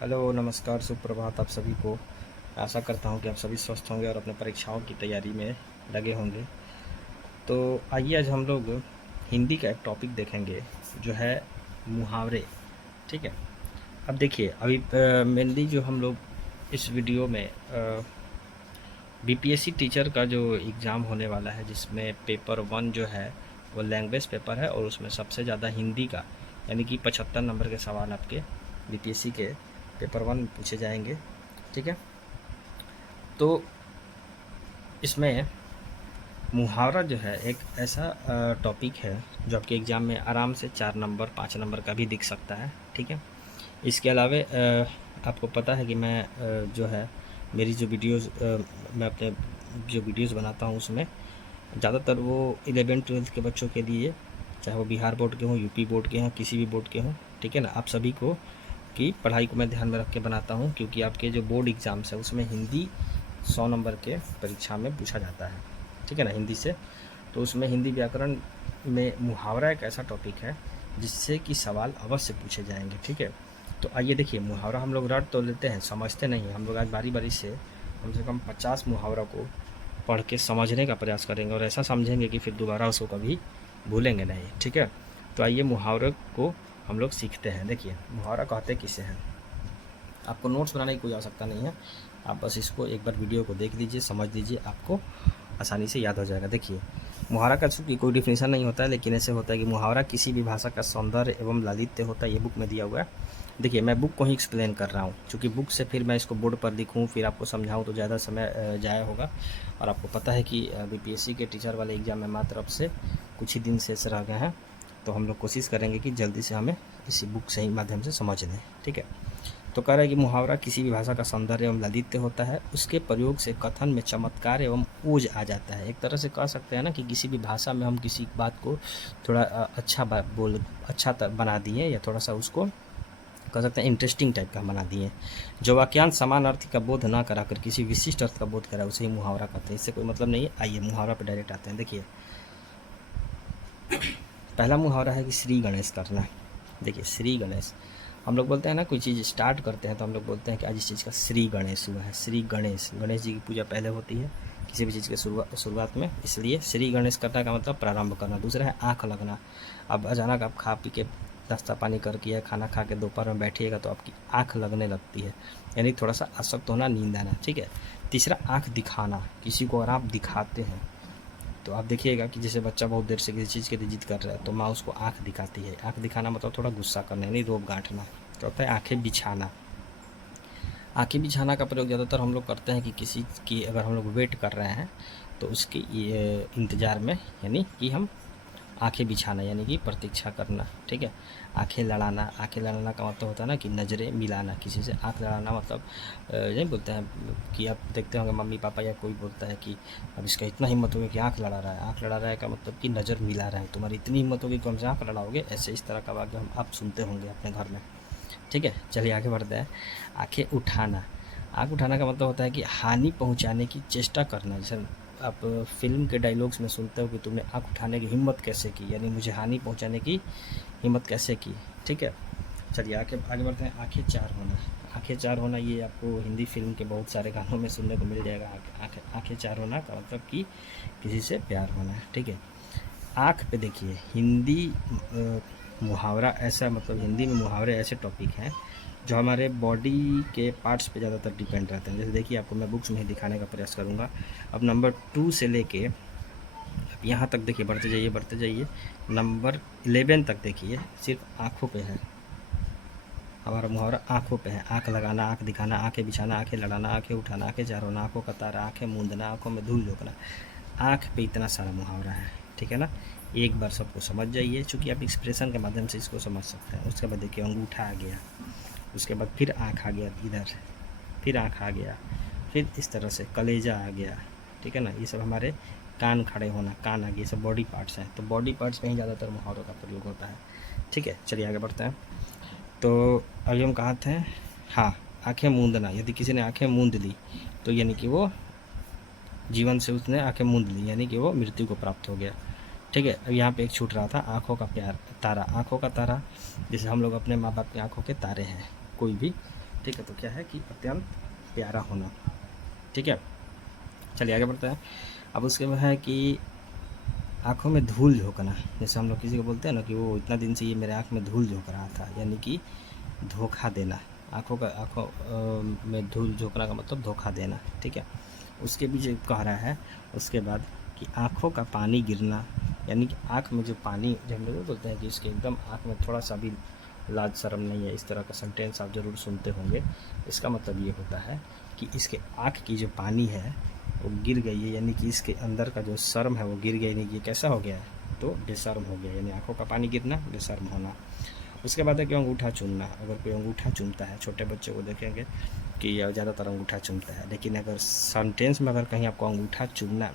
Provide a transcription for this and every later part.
Hello, नमस्कार, सुप्रभात आप सभी को। आशा करता हूँ कि आप सभी स्वस्थ होंगे और अपने परीक्षाओं की तैयारी में लगे होंगे। तो आइए आज हम लोग हिंदी का एक टॉपिक देखेंगे जो है मुहावरे। ठीक है। अब देखिए अभी मेनली जो हम लोग इस वीडियो में बीपीएससी टीचर का जो एग्ज़ाम होने वाला है जिसमें पेपर 1 जो है वो लैंग्वेज पेपर है और उसमें सबसे ज़्यादा हिंदी का यानी कि 75 नंबर के सवाल आपके बीपीएससी के पेपर 1 में पूछे जाएंगे। ठीक है। तो इसमें मुहावरा जो है एक ऐसा टॉपिक है जो आपके एग्ज़ाम में आराम से 4 नंबर 5 नंबर का भी दिख सकता है। ठीक है। इसके अलावा आपको पता है कि मैं जो है मेरी जो वीडियोज़ मैं अपने जो वीडियोज़ बनाता हूँ उसमें ज़्यादातर वो 11-12 के बच्चों के लिए, चाहे वो बिहार बोर्ड के हों, यूपी बोर्ड के हों, किसी भी बोर्ड के हों। ठीक है ना। आप सभी को की पढ़ाई को मैं ध्यान में रख के बनाता हूँ क्योंकि आपके जो बोर्ड एग्ज़ाम्स है उसमें हिंदी 100 नंबर के परीक्षा में पूछा जाता है। ठीक है ना, हिंदी से। तो उसमें हिंदी व्याकरण में मुहावरा एक ऐसा टॉपिक है जिससे कि सवाल अवश्य पूछे जाएंगे। ठीक है। तो आइए देखिए, मुहावरा हम लोग रट तो लेते हैं, समझते नहीं हैं। हम लोग आज बारी बारी से कम 50 मुहावरा को पढ़ के समझने का प्रयास करेंगे और ऐसा समझेंगे कि फिर दोबारा उसको कभी भूलेंगे नहीं। ठीक है। तो आइए मुहावरे को हम लोग सीखते हैं। देखिए मुहावरा कहते किसे हैं। आपको नोट्स बनाने की कोई आवश्यकता नहीं है, आप बस इसको एक बार वीडियो को देख लीजिए, समझ लीजिए, आपको आसानी से याद हो जाएगा। देखिए मुहावरा का चूँकि कोई डिफिनीशन नहीं होता है, लेकिन ऐसे होता है कि मुहावरा किसी भी भाषा का सौंदर्य एवं लालित्य होता है। ये बुक में दिया हुआ है। देखिए मैं बुक को ही एक्सप्लेन कर रहा हूँ, क्योंकि बुक से फिर मैं इसको बोर्ड पर लिखूँ फिर आपको समझाऊँ तो ज़्यादा समय जाया होगा। और आपको पता है कि बीपीएससी के टीचर वाले एग्ज़ाम में मात्र अब से कुछ ही दिन शेष रह गए हैं। तो हम लोग कोशिश करेंगे कि जल्दी से हमें इसी बुक से ही माध्यम से समझ लें। ठीक है। तो कह रहा है कि मुहावरा किसी भी भाषा का सौंदर्य एवं ललित्य होता है। उसके प्रयोग से कथन में चमत्कार एवं ओज आ जाता है। एक तरह से कह सकते हैं ना कि किसी भी भाषा में हम किसी बात को थोड़ा अच्छा बना दिए, या थोड़ा सा उसको कह सकते हैं इंटरेस्टिंग टाइप का बना दिए। जो वाक्यांश समान अर्थ का बोध ना कराकर किसी विशिष्ट अर्थ का बोध करा उसे ही मुहावरा कहते हैं। इससे कोई मतलब नहीं है। आइए मुहावरा पर डायरेक्ट आते हैं। देखिए पहला मुहावरा है कि श्री गणेश करना। देखिए श्री गणेश, हम लोग बोलते हैं ना, कोई चीज़ स्टार्ट करते हैं तो हम लोग बोलते हैं कि आज इस चीज़ का श्री गणेश हुआ है। श्री गणेश, गणेश जी की पूजा पहले होती है किसी भी चीज़ के शुरुआत में, इसलिए श्री गणेश करना का मतलब प्रारंभ करना। दूसरा है आँख लगना। अब अचानक आप खा पी के नाश्ता पानी करके या खाना खा के दोपहर में बैठिएगा तो आपकी आँख लगने लगती है, यानी थोड़ा सा आसक्त होना, नींद आना। ठीक है। तीसरा आँख दिखाना, किसी को अगर आप दिखाते हैं तो आप देखिएगा कि जैसे बच्चा बहुत देर से किसी चीज़ की जिद कर रहा है तो माँ उसको आँख दिखाती है। आँख दिखाना मतलब थोड़ा गुस्सा करना, यानी रोब गांठना। तो होता है आँखें बिछाना। आँखें बिछाना का प्रयोग ज़्यादातर हम लोग करते हैं कि किसी की अगर हम लोग वेट कर रहे हैं तो उसके इंतज़ार में, यानी कि हम आँखें बिछाना यानी कि प्रतीक्षा करना। ठीक है। आँखें लड़ाना, आँखें लड़ाना का मतलब होता है ना कि नज़रें मिलाना किसी से। आँख लड़ाना मतलब नहीं बोलते हैं कि आप देखते होंगे मम्मी पापा या कोई बोलता है कि अब इसका इतना हिम्मत हो गया कि आँख लड़ा रहा है। आँख लड़ा रहा है का मतलब कि नज़र मिला रहा है, तुम्हारी इतनी हिम्मत होगी कि हमसे आँख लड़ाओगे, ऐसे इस तरह का वाक्य हम आप सुनते होंगे अपने घर में। ठीक है। चलिए आगे बढ़ते हैं। आँखें उठाना, आँख उठाना का मतलब होता है कि हानि पहुँचाने की चेष्टा करना। जैसे आप फिल्म के डायलॉग्स में सुनते हो कि तुमने आँख उठाने की हिम्मत कैसे की, यानी मुझे हानि पहुँचाने की हिम्मत कैसे की। ठीक है। चलिए आगे बढ़ते हैं। आँखें चार होना, आँखें चार होना ये आपको हिंदी फिल्म के बहुत सारे गानों में सुनने को मिल जाएगा। आँखें चार होना का मतलब कि किसी से प्यार होना है। ठीक है। आँख पे देखिए, हिंदी मुहावरा ऐसा, मतलब हिंदी में मुहावरे ऐसे टॉपिक हैं जो हमारे बॉडी के पार्ट्स पे ज़्यादातर डिपेंड रहते हैं। जैसे देखिए आपको मैं बुक्स में ही दिखाने का प्रयास करूँगा। अब नंबर 2 से लेके अब यहाँ तक देखिए, बढ़ते जाइए नंबर 11 तक देखिए, सिर्फ आँखों पे है। हमारा मुहावरा आँखों पे है। आँख लगाना, आँख दिखाना, आँखें बिछाना, आँखें लड़ाना, आँखें उठाना, आँखें चार होना, आँखों का तारा, आँखें मूंदना, आँखों में धूल झोंकना। आँख पे इतना सारा मुहावरा है। ठीक है ना। एक बार सबको समझ जाइए, चूँकि आप एक्सप्रेशन के माध्यम से इसको समझ सकते हैं। उसके बाद देखिए अंगूठा आ गया, उसके बाद फिर आँख आ गया इधर, फिर आँख आ गया, फिर इस तरह से कलेजा आ गया। ठीक है ना। ये सब हमारे कान खड़े होना, कान आ गया, ये सब बॉडी पार्ट्स हैं। तो बॉडी पार्ट्स में ही ज़्यादातर मुहावरों का प्रयोग होता है। ठीक है। चलिए आगे बढ़ते हैं। तो अभी हम कहाँ थे। हाँ, आँखें मूंदना, यदि किसी ने आँखें मूंद ली तो यानी कि वो जीवन से उसने आँखें मूंद ली, यानी कि वो मृत्यु को प्राप्त हो गया। ठीक है। अब यहाँ पे एक छूट रहा था, आँखों का प्यार, तारा। आँखों का तारा, जैसे हम लोग अपने माँ बाप की आँखों के तारे हैं। कोई भी ठीक है, तो क्या है कि अत्यंत प्यारा होना। ठीक है, चलिए आगे बढ़ते हैं। अब उसके बाद है कि आँखों में धूल झोंकना। जैसे हम लोग किसी को बोलते हैं ना कि वो इतना दिन से ये मेरे आँख में धूल झोंक रहा था, यानी कि धोखा देना। आँखों में धूल झोंकना का मतलब धोखा देना। ठीक है, उसके पीछे कह रहा है उसके बाद कि आँखों का पानी गिरना, यानी कि आँख में जो पानी, जब हम लोग बोलते हैं कि इसके एकदम आँख में थोड़ा सा भी लाज शर्म नहीं है, इस तरह का सेंटेंस आप ज़रूर सुनते होंगे। इसका मतलब ये होता है कि इसके आँख की जो पानी है वो गिर गई है, यानी कि इसके अंदर का जो शर्म है वो गिर गया, यानी कि कैसा हो गया है, तो बेशर्म हो गया, यानी आँखों का पानी गिरना, बेशर्म होना। उसके बाद है कि अंगूठा चूमना। अगर कोई अंगूठा चूमता है, छोटे बच्चों को देखेंगे कि ज़्यादातर अंगूठा चूमता है, लेकिन अगर सेंटेंस में अगर कहीं आपको अंगूठा चूमना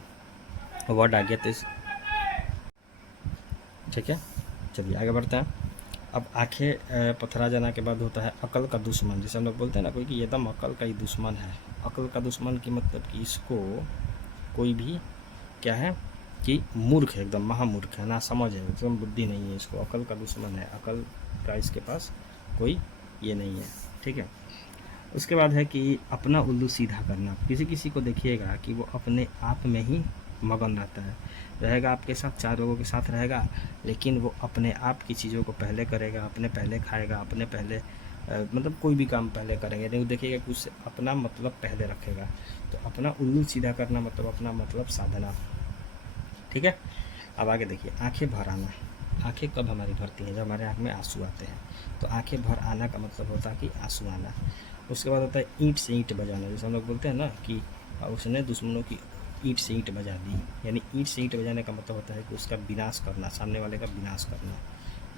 वर्ड आ गया तो ठीक है, चलिए आगे बढ़ते हैं। अब आंखें पथरा जाना के बाद होता है अकल का दुश्मन। जैसे हम लोग बोलते हैं ना कोई कि एकदम अकल का ही दुश्मन है। अकल का दुश्मन की मतलब कि इसको कोई भी क्या है कि मूर्ख है, एकदम महामूर्ख है, ना समझ है, एकदम बुद्धि नहीं है, इसको अकल का दुश्मन है। अकल का इसके पास कोई ये नहीं है। ठीक है, उसके बाद है कि अपना उल्लू सीधा करना। किसी किसी को देखिएगा कि वो अपने आप में ही मगन रहता है, रहेगा आपके साथ, 4 लोगों के साथ रहेगा, लेकिन वो अपने आप की चीज़ों को पहले करेगा, अपने पहले खाएगा, अपने पहले मतलब कोई भी काम पहले करेंगे, नहीं देखिएगा कि उससे अपना मतलब पहले रखेगा। तो अपना उल्लू सीधा करना मतलब अपना मतलब साधना। ठीक है, अब आगे देखिए आंखें भर आना। आंखें कब हमारी भरती हैं? जब हमारे आँख में आंसू आते हैं। तो आंखें भर आना का मतलब होता है कि आंसू आना। उसके बाद होता है ईंट से ईंट बजाना। जैसे हम लोग बोलते हैं ना कि उसने दुश्मनों की ईंट से ईंट बजा दी, यानी ईंट से ईंट बजाने का मतलब होता है कि उसका विनाश करना, सामने वाले का विनाश करना।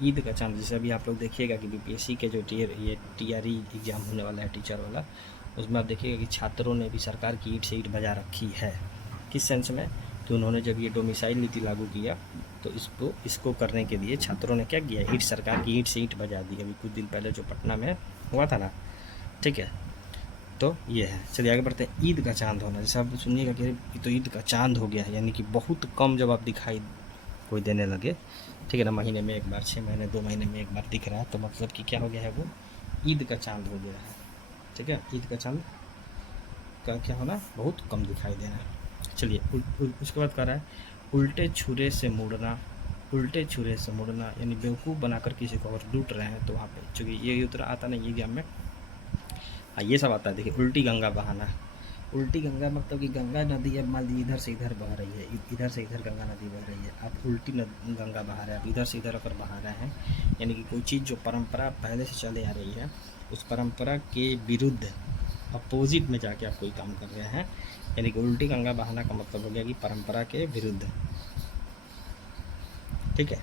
ईद का चांद, जैसे अभी आप लोग देखिएगा कि बीपीएससी के जो टीआरई एग्ज़ाम होने वाला है टीचर वाला, उसमें आप देखिएगा कि छात्रों ने भी सरकार की ईंट से ईंट बजा रखी है। किस सेंस में? तो उन्होंने जब ये डोमिसाइल नीति लागू किया तो इसको करने के लिए छात्रों ने क्या किया, ईंट, सरकार की ईंट से ईंट बजा दी। अभी कुछ दिन पहले जो पटना में हुआ था ना। ठीक है, तो ये है। चलिए आगे बढ़ते हैं। ईद का चांद होना। जैसे आप सुनिएगा कि तो ईद का चांद हो गया है, यानी कि बहुत कम जब आप दिखाई कोई देने लगे, ठीक है ना, महीने में एक बार, 6 महीने 2 महीने में एक बार दिख रहा है, तो मतलब कि क्या हो गया है, वो ईद का चांद हो गया है। ठीक है, ईद का चांद का क्या होना, बहुत कम दिखाई देना। चलिए उसके बाद कह रहा है उल्टे छुरे से मुड़ना। उल्टे छुरे से मुड़ना यानी बेवकूफ़ बनाकर किसी को अगर लूट रहे हैं तो वहाँ पे, चूँकि ये उतना आता नहीं एग्जाम में, हाँ ये सब आता है। देखिए उल्टी गंगा बहाना। उल्टी गंगा मतलब कि गंगा नदी अब मान लीजिए इधर से इधर बह रही है, इधर से इधर गंगा नदी बह रही है, आप उल्टी गंगा बहा रहे हैं, आप इधर से इधर अगर बहा रहे हैं, यानी कि कोई चीज़ जो परंपरा पहले से चले आ रही है उस परंपरा के विरुद्ध, अपोजिट में जाके आप कोई काम कर रहे हैं, यानी कि उल्टी गंगा बहाना का मतलब हो गया कि परंपरा के विरुद्ध। ठीक है,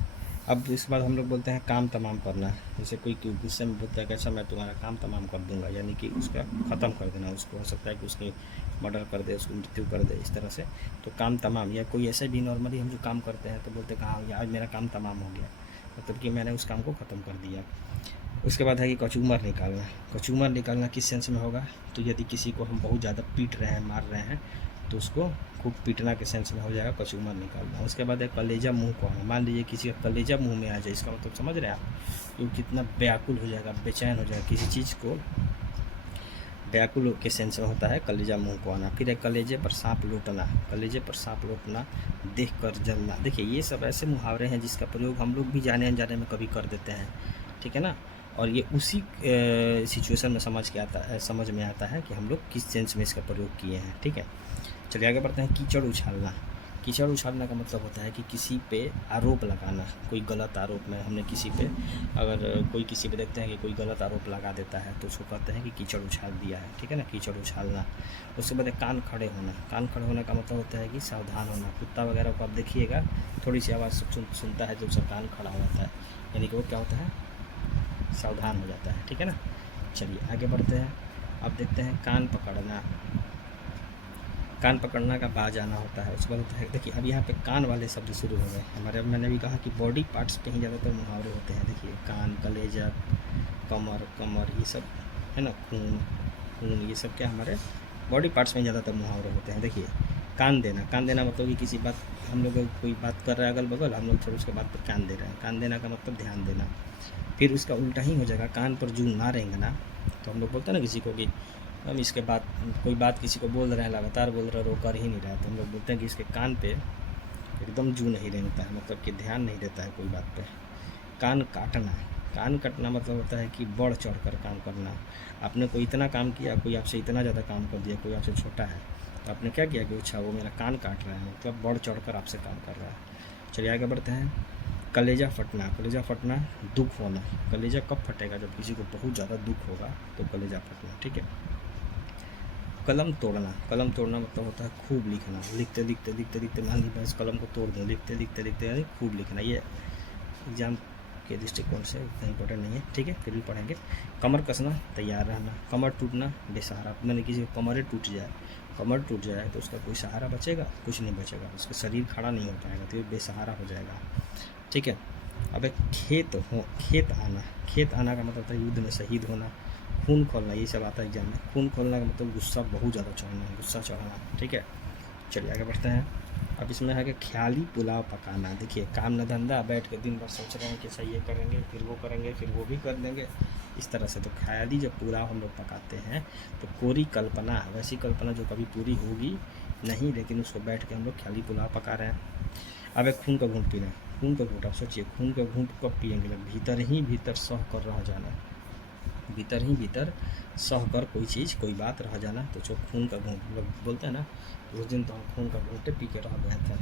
अब इसके बाद हम लोग बोलते हैं काम तमाम करना। जैसे कोई गुस्से में बोलता है कि अच्छा मैं तुम्हारा काम तमाम कर दूंगा, यानी कि उसका ख़त्म कर देना, उसको हो सकता है कि उसकी मर्डर कर दे, उसकी मृत्यु कर दे, इस तरह से। तो काम तमाम, या कोई ऐसे भी नॉर्मली हम जो काम करते हैं तो बोलते हैं हाँ आज मेरा काम तमाम हो गया, मतलब कि मैंने उस काम को ख़त्म कर दिया। उसके बाद है कि कचूमर निकालना। कचूमर निकालना किस सेंस में होगा, तो यदि किसी को हम बहुत ज़्यादा पीट रहे हैं, मार रहे हैं, तो उसको खूब पीटना के सेंस में हो जाएगा कचूमर निकालना। उसके बाद है कलेजा मुंह को आना। मान लीजिए किसी का कलेजा मुंह में आ जाए, इसका मतलब समझ रहे हैं आप, तो कितना व्याकुल हो जाएगा, बेचैन हो जाएगा, किसी चीज़ को व्याकुल के सेंस में होता है कलेजा मुंह को आना। फिर है कलेजे पर सांप लौटना। कलेजे पर सांप लौटना, देख कर जलना। देखिए ये सब ऐसे मुहावरे हैं जिसका प्रयोग हम लोग भी जाने अनजाने में कभी कर देते हैं, ठीक है ना, और ये उसी सिचुएशन में समझ में आता है कि हम लोग किस सेंस में इसका प्रयोग किए हैं। ठीक है, चलिए आगे बढ़ते हैं। कीचड़ उछालना। कीचड़ उछालना का मतलब होता है कि किसी पे आरोप लगाना, कोई गलत आरोप में हमने किसी पे, अगर कोई किसी पे देखते हैं कि कोई गलत आरोप लगा देता है तो उसको कहते हैं कि कीचड़ उछाल दिया है। ठीक है ना, कीचड़ उछालना। उसके बाद कान खड़े होना। कान खड़े होने का मतलब होता है कि सावधान होना। कुत्ता वगैरह को आप देखिएगा थोड़ी सी आवाज़ सुनता है जब उसका कान खड़ा हो जाता है, यानी कि वो क्या होता है, सावधान हो जाता है। ठीक है ना, चलिए आगे बढ़ते हैं। अब देखते हैं कान पकड़ना। कान पकड़ना का बाज आना होता है। उसके बाद होता है, देखिए अब यहाँ पे कान वाले शब्द शुरू हो गए हमारे। अब मैंने भी कहा कि बॉडी पार्ट्स पे ही ज़्यादातर मुहावरे होते हैं। देखिए कान, कलेजा, कमर ये सब है ना, खून ये सब क्या हमारे बॉडी पार्ट्स में ज़्यादातर मुहावरे होते हैं। देखिए कान देना। कान देना मतलब कि किसी बात, हम लोग कोई बात कर रहे हैं अगल बगल, हम लोग थोड़ा उसके बात पर कान दे रहे हैं। कान देना का मतलब ध्यान देना। फिर उसका उल्टा ही हो जाएगा, कान पर जूं ना रेंगना। तो हम लोग बोलते हैं ना किसी को कि हम इसके बात कोई बात किसी को बोल रहे हैं, लगातार बोल रहे हैं, वो कर ही नहीं रहा है, तो हम लोग बोलते हैं कि इसके कान पे एकदम जू नहीं रेंगता है, मतलब कि ध्यान नहीं देता है कोई बात पे। कान काटना, कान कटना मतलब होता है कि बढ़ चढ़ कर काम करना। आपने कोई इतना काम किया, कोई आपसे इतना ज़्यादा काम कर दिया, कोई आपसे छोटा है, तो आपने क्या किया कि अच्छा वो मेरा कान काट रहा है, मतलब बढ़ चढ़ कर आपसे काम कर रहा है। चलिए आगे बढ़ते हैं। कलेजा फटना, कलेजा फटना दुख होना। कलेजा कब फटेगा? जब किसी को बहुत ज़्यादा दुख होगा तो कलेजा फटना, ठीक है। कलम तोड़ना, कलम तोड़ना मतलब होता है खूब लिखना, लिखते लिखते लिखते लिखते मान लीजिए इस कलम को तोड़ दूँ, लिखते लिखते लिखते यानी खूब लिखना। ये एग्जाम के दृष्टिकोण से उतना इंपॉर्टेंट नहीं है, ठीक है, फिर भी पढ़ेंगे। कमर कसना, तैयार रहना। कमर टूटना, बेसहारा, मैंने किसी को कमर टूट जाए, कमर टूट जाए तो उसका कोई सहारा बचेगा? कुछ नहीं बचेगा, उसका शरीर खड़ा नहीं हो पाएगा, तो ये बेसहारा हो जाएगा, ठीक है। अब खेत आना, खेत आना का मतलब होता है युद्ध में शहीद होना। खून खोलना, ये सब आता है एग्जाम में। खून खोलना का मतलब गुस्सा बहुत ज़्यादा चढ़ना, गुस्सा चढ़ना, ठीक है। चलिए आगे बढ़ते हैं। अब इसमें है कि ख्याली पुलाव पकाना। देखिए काम न धंधा, बैठ के दिन भर सोच रहे हैं कि सही ये करेंगे, फिर वो करेंगे, फिर वो भी कर देंगे, इस तरह से। तो ख्याली जब पुलाव हम लोग पकाते हैं तो कोरी कल्पना, वैसी कल्पना जो कभी पूरी होगी नहीं, लेकिन उसको बैठ के हम लोग ख्याली पुलाव पका रहे हैं। अब एक खून का घूंट पीना, खून का घूंट, आप सोचिए खून का घूंट कब पिएंगे? भीतर ही भीतर सह कर रह जाना, भीतर ही भीतर सह कर कोई चीज़ कोई बात रह जाना, तो जो खून का घूंट लोग बोलते हैं ना, उस दिन तो हम खून का घूंट पी के रह गए थे,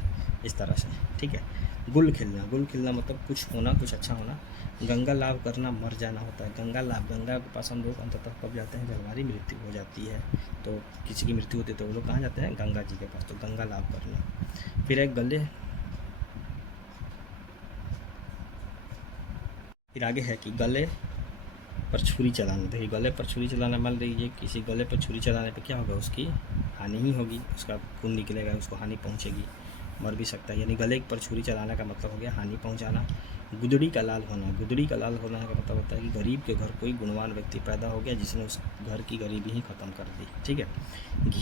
इस तरह से, ठीक है। गुल खिलना, गुल खिलना मतलब कुछ होना, कुछ अच्छा होना। गंगा लाभ करना, मर जाना होता है। गंगा लाभ, गंगा के पास हम लोग अंततः कब जाते हैं? जब हमारी मृत्यु हो जाती है, तो किसी की मृत्यु होती है तो वो लोग कहाँ जाते हैं? गंगा जी के पास, तो गंगा लाभ करना। फिर एक गले, फिर आगे है कि गले पर छुरी चलाना। देखिए गले पर छुरी चलाना, मान लीजिए किसी गले पर छुरी चलाने पे क्या होगा? उसकी हानि ही होगी, उसका खून निकलेगा, उसको हानि पहुंचेगी, मर भी सकता है। यानी गले पर छुरी चलाने का मतलब हो गया हानि पहुंचाना। गुदड़ी का लाल होना, गुदड़ी का लाल होना का मतलब होता है कि गरीब के घर कोई गुणवान व्यक्ति पैदा हो गया जिसने उस घर की गरीबी ही ख़त्म कर दी, ठीक है। घी